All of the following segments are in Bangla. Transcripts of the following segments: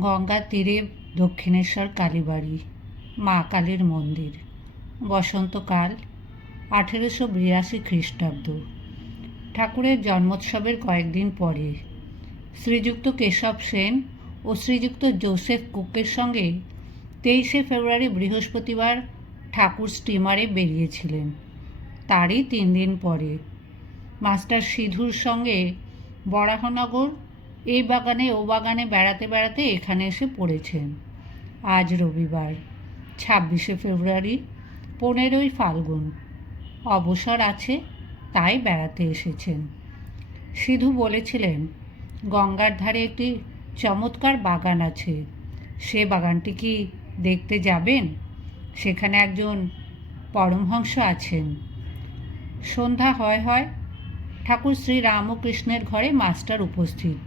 গঙ্গার তীরে দক্ষিণেশ্বর কালীবাড়ি, মা কালীর মন্দির। বসন্তকাল, 1882 খ্রিস্টাব্দ। ঠাকুরের জন্মোৎসবের কয়েকদিন পরে শ্রীযুক্ত কেশব সেন ও শ্রীযুক্ত জোসেফ কুকের সঙ্গে 23শে ফেব্রুয়ারি বৃহস্পতিবার ঠাকুর স্টিমারে বেরিয়েছিলেন। তারই 3 দিন পরে মাস্টার সিধুর সঙ্গে বরাহনগর এই বাগানে ও বাগানে বেড়াতে বেড়াতে এখানে এসে পড়েছেন। আজ রবিবার 26শে ফেব্রুয়ারি, 15ই ফাল্গুন। অবসর আছে, তাই বেড়াতে এসেছেন। সিধু বলেছিলেন গঙ্গার ধারে একটি চমৎকার বাগান আছে, সে বাগানটি কি দেখতে যাবেন? সেখানে একজন পরমহংস আছেন। সন্ধ্যা হয় ঠাকুর শ্রী রামকৃষ্ণের ঘরে মাস্টার উপস্থিত।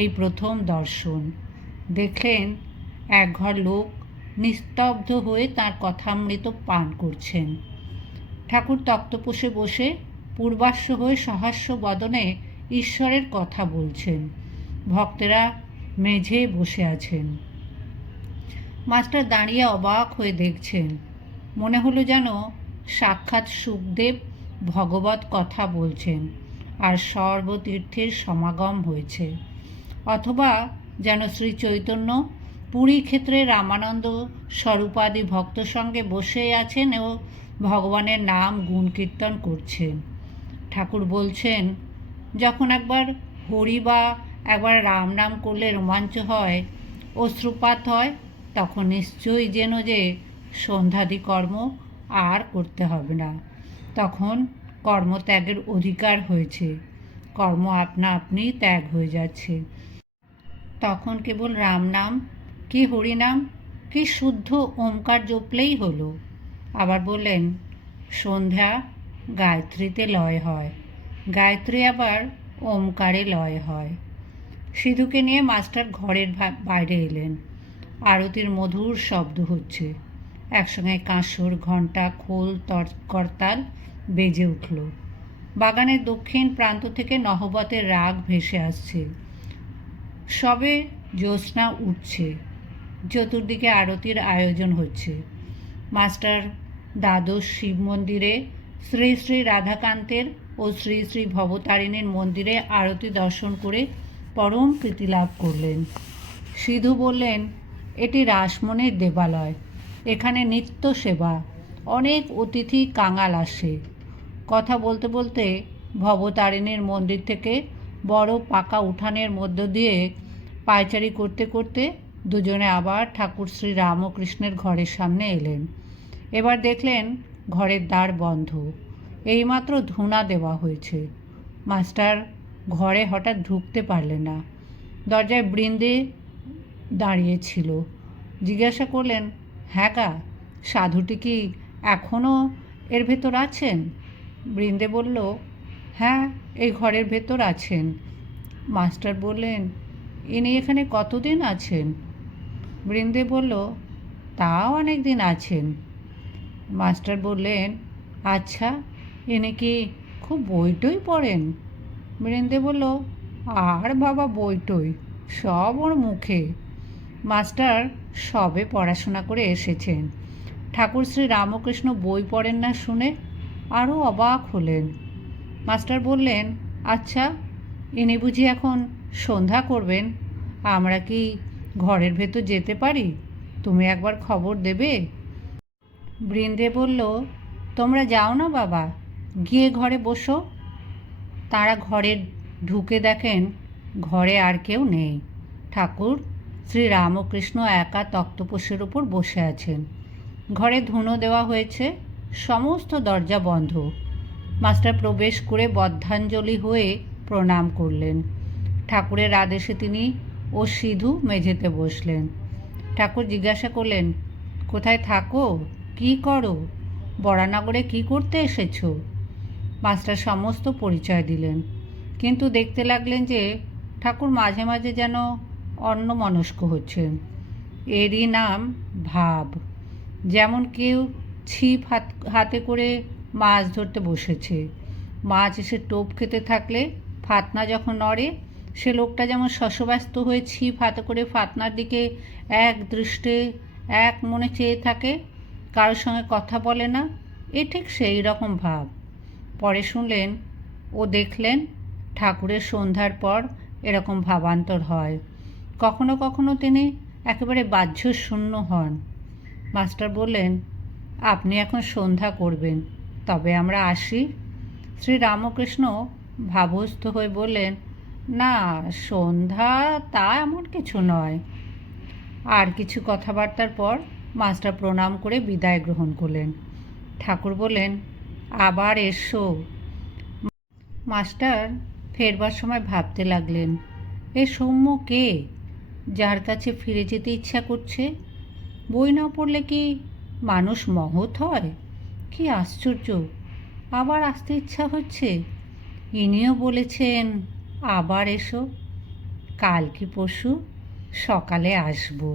এই প্রথম দর্শন। দেখলেন একঘর লোক নিস্তব্ধ হয়ে তাঁর কথামৃত পান করছেন। ঠাকুর তক্তপোষে বসে পূর্বাশ্ব হয়ে সহাস্য বদনে ঈশ্বরের কথা বলছেন। ভক্তেরা মেঝে বসে আছেন। মাস্টার দাঁড়িয়ে অবাক হয়ে দেখছেন। মনে হলো যেন সাক্ষাৎ সুখদেব ভগবত কথা বলছেন আর সর্বতীর্থের সমাগম হয়েছে, অথবা যেন শ্রী চৈতন্য পুরী ক্ষেত্রে রামানন্দ স্বরূপাদি ভক্ত সঙ্গে বসে আছেন ও ভগবানের নাম গুণ কীর্তন করছেন। ঠাকুর বলছেন, যখন একবার হরি বা একবার রাম নাম করলে রোমাঞ্চ হয়, অশ্রুপাত হয়, তখন নিশ্চয়ই যেন যে সন্ধ্যাদি কর্ম আর করতে হবে না। তখন কর্মত্যাগের অধিকার হয়েছে, কর্ম আপনা আপনি ত্যাগ হয়ে যাচ্ছে। তখন কেবল রাম নাম কি হরিনাম কি শুদ্ধ ওমকার জপলেই হলো। আবার বললেন, সন্ধ্যা গায়ত্রীতে লয় হয়, গায়ত্রী আবার ওমকারে লয় হয়। সিধুকে নিয়ে মাস্টার ঘরের বাইরে এলেন। আরতির মধুর শব্দ হচ্ছে। একসঙ্গে কাঁসর, ঘণ্টা, খোল, করতাল বেজে উঠল। বাগানের দক্ষিণ প্রান্ত থেকে নহবতের রাগ ভেসে আসছে। সবে জ্যোৎস্না উঠছে। চতুর্দিকে আরতির আয়োজন হচ্ছে। মাস্টার দ্বাদশ শিব মন্দিরে, শ্রী শ্রী রাধাকান্তের ও শ্রী শ্রী ভবতারিণীর মন্দিরে আরতি দর্শন করে পরম প্রীতি লাভ করলেন। সিধু বললেন, এটি রাসমণির দেবালয়, এখানে নিত্য সেবা, অনেক অতিথি কাঙাল আসে। কথা বলতে বলতে ভবতারিণীর মন্দির থেকে বড় পাকা উঠানের মধ্য দিয়ে পায়চারি করতে করতে দুজনে আবার ঠাকুর শ্রী রামকৃষ্ণের ঘরের সামনে এলেন। এবার দেখলেন ঘরের দ্বার বন্ধ, এইমাত্র ধূনা দেওয়া হয়েছে। মাস্টার ঘরে হঠাৎ ঢুকতে পারলেন না। দরজায় বৃন্দে দাঁড়িয়েছিল। জিজ্ঞাসা করলেন, হ্যাঁ গা, সাধুটি কি এখনও এর ভেতর আছেন? বৃন্দে বলল, হ্যাঁ, এই ঘরের ভেতর আছেন। মাস্টার বললেন, ইনি এখানে কতদিন আছেন? বৃন্দে বলল, তাও অনেক দিন আছেন। মাস্টার বললেন, আচ্ছা, ইনি কি খুব বইটই পড়েন? বৃন্দে বলল, আর বাবা বইটই, সব ওর মুখে। মাস্টার সবে পড়াশোনা করে এসেছেন। ঠাকুর শ্রী রামকৃষ্ণ বই পড়েন না শুনে আরও অবাক হলেন। মাস্টার বললেন, আচ্ছা, ইনি বুঝি এখন সন্ধ্যা করবেন? আমরা কি ঘরের ভেতর যেতে পারি? তুমি একবার খবর দেবে? বৃন্দে বলল, তোমরা যাও না বাবা, গিয়ে ঘরে বসো। তারা ঘরে ঢুকে দেখেন ঘরে আর কেউ নেই। ঠাকুর শ্রী রামকৃষ্ণ একা তক্তপোষের উপর বসে আছেন। ঘরে ধুনো দেওয়া হয়েছে, সমস্ত দরজা বন্ধ। মাস্টার প্রবেশ করে বদ্ধাঞ্জলি হয়ে প্রণাম করলেন। ঠাকুরের আদেশে তিনি ও সিধু মেঝেতে বসলেন। ঠাকুর জিজ্ঞাসা করলেন, কোথায় থাকো, কি করো, বরানগরে কি করতে এসেছো? মাস্টার সমস্ত পরিচয় দিলেন, কিন্তু দেখতে লাগলেন যে ঠাকুর মাঝে মাঝে যেন অন্যমনস্ক হচ্ছেন। এরই নাম ভাব। যেমন কেউ ছিপ হাতে করে মাছ ধরতে বসেছে। মাছ এসে টোপ খেতে থাকলে ফাতনা যখন নড়ে, সে লোকটা যেমন শশব্যস্ত হয়ে ছিপ হাতে করে ফাতনার দিকে এক দৃষ্টে এক মনে চেয়ে থাকে, কারোর সঙ্গে কথা বলে না, এ ঠিক সেই রকম ভাব। পরে শুনলেন ও দেখলেন ঠাকুরের সন্ধ্যার পর এরকম ভাবান্তর হয়। কখনো কখনো তিনি একেবারে বাহ্যশূন্য হন। মাস্টার বললেন, আপনি এখন সন্ধ্যা করবেন, তবে আমরা আসি। শ্রীরামকৃষ্ণ ভাবস্থ হয়ে বললেন, না, সন্ধ্যা তা এমন কিছু নয়। আর কিছু কথাবার্তার পর মাস্টার প্রণাম করে বিদায় গ্রহণ করলেন। ঠাকুর বললেন, আবার এসো। মাস্টার ফেরবার সময় ভাবতে লাগলেন, এ সৌম্য কে, যার কাছে ফিরে যেতে ইচ্ছা করছে? বই না পড়লে কি মানুষ মহৎ হয়? কি আশ্চর্য, আবার আসতে ইচ্ছা হচ্ছে। ইনিও বলেছেন আবার এসো। কাল কি পরশু সকালে আসবো।